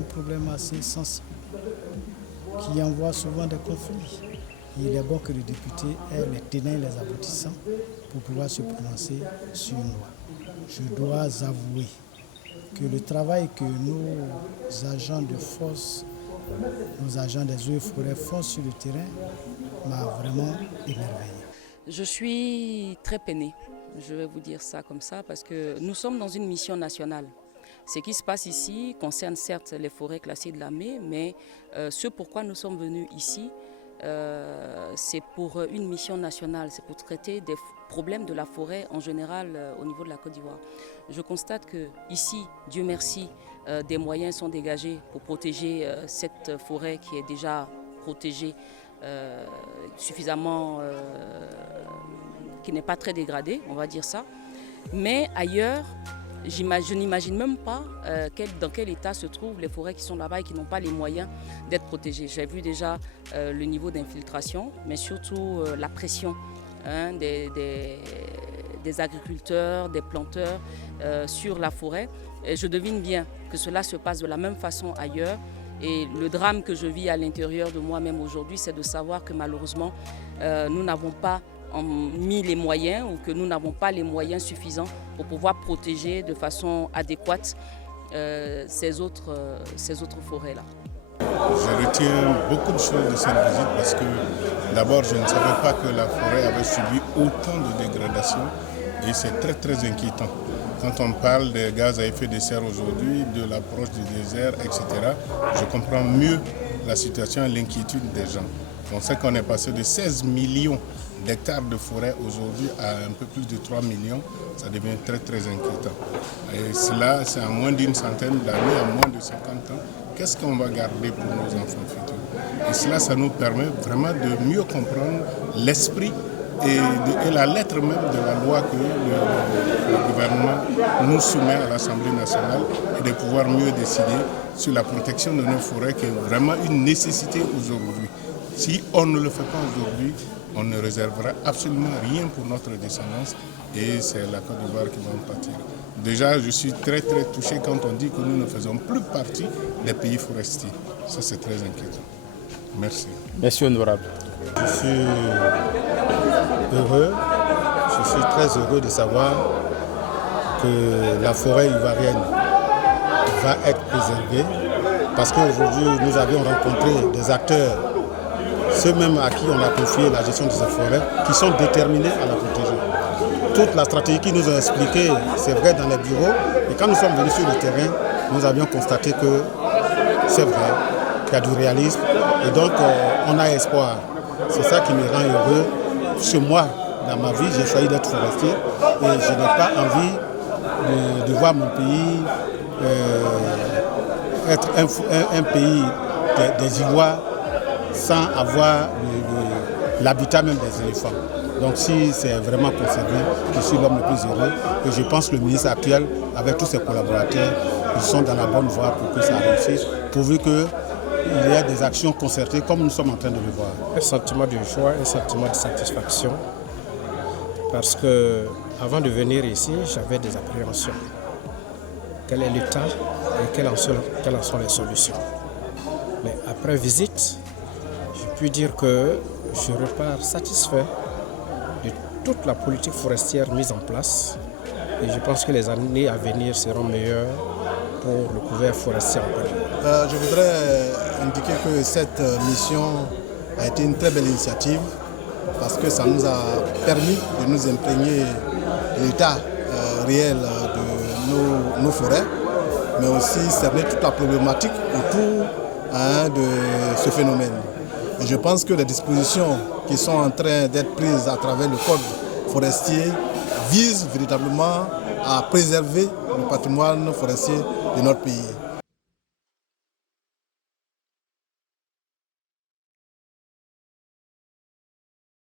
un problème assez sensible qui envoie souvent des conflits. Il est bon que les députés aient les tenants et les aboutissants pour pouvoir se prononcer sur une loi. Je dois avouer que le travail que nos agents de force, nos agents des eaux et forêts font sur le terrain m'a vraiment émerveillé. Je suis très peinée, je vais vous dire ça comme ça, parce que nous sommes dans une mission nationale. Ce qui se passe ici concerne certes les forêts classées de l'AME, mais ce pourquoi nous sommes venus ici, c'est pour une mission nationale, c'est pour traiter des problèmes de la forêt en général au niveau de la Côte d'Ivoire. Je constate que ici, Dieu merci, des moyens sont dégagés pour protéger cette forêt qui est déjà protégée suffisamment, qui n'est pas très dégradée, on va dire ça. Mais ailleurs, je n'imagine même pas dans quel état se trouvent les forêts qui sont là-bas et qui n'ont pas les moyens d'être protégées. J'ai vu déjà le niveau d'infiltration, mais surtout la pression des agriculteurs, des planteurs sur la forêt. Et je devine bien que cela se passe de la même façon ailleurs. Et le drame que je vis à l'intérieur de moi-même aujourd'hui, c'est de savoir que malheureusement, nous n'avons pas mis les moyens ou que nous n'avons pas les moyens suffisants pour pouvoir protéger de façon adéquate ces autres forêts-là. Je retiens beaucoup de choses de cette visite parce que d'abord je ne savais pas que la forêt avait subi autant de dégradation et c'est très très inquiétant. Quand on parle des gaz à effet de serre aujourd'hui, de l'approche du désert, etc., je comprends mieux la situation et l'inquiétude des gens. On sait qu'on est passé de 16 millions d'hectares de forêt aujourd'hui à un peu plus de 3 millions, ça devient très très inquiétant. Et cela, c'est à moins d'une centaine d'années, à moins de 50 ans. Qu'est-ce qu'on va garder pour nos enfants futurs? Et cela, ça nous permet vraiment de mieux comprendre l'esprit et la lettre même de la loi que le gouvernement nous soumet à l'Assemblée nationale et de pouvoir mieux décider sur la protection de nos forêts qui est vraiment une nécessité aujourd'hui. Si on ne le fait pas aujourd'hui, on ne réservera absolument rien pour notre descendance et c'est la Côte d'Ivoire qui va en pâtir. Déjà, je suis très très touché quand on dit que nous ne faisons plus partie des pays forestiers. Ça, c'est très inquiétant. Merci. Merci honorable. Je suis heureux, je suis très heureux de savoir que la forêt ivoirienne va être préservée parce qu'aujourd'hui, nous avions rencontré des acteurs, ceux mêmes à qui on a confié la gestion de ces forêts, qui sont déterminés à la protéger. Toute la stratégie qu'ils nous ont expliquée, c'est vrai dans les bureaux, et quand nous sommes venus sur le terrain, nous avions constaté que c'est vrai, qu'il y a du réalisme, et donc on a espoir. C'est ça qui me rend heureux. Chez moi, dans ma vie, j'ai choisi d'être forestier, et je n'ai pas envie de voir mon pays être un pays des Ivoires sans avoir l'habitat même des éléphants. Donc si c'est vraiment conservé, je suis l'homme le plus heureux. Et je pense que le ministre actuel, avec tous ses collaborateurs, ils sont dans la bonne voie pour que ça réussisse, pourvu qu'il y ait des actions concertées comme nous sommes en train de le voir. Un sentiment de joie, un sentiment de satisfaction, parce que avant de venir ici, j'avais des appréhensions. Quel est l'état et quelles en sont les solutions? Mais après visite, je puis dire que je repars satisfait de toute la politique forestière mise en place et je pense que les années à venir seront meilleures pour le couvert forestier en Côte d'Ivoire. Je voudrais indiquer que cette mission a été une très belle initiative parce que ça nous a permis de nous imprégner de l'état réel de nos forêts, mais aussi cerner toute la problématique autour de ce phénomène. Et je pense que les dispositions qui sont en train d'être prises à travers le code forestier visent véritablement à préserver le patrimoine forestier de notre pays.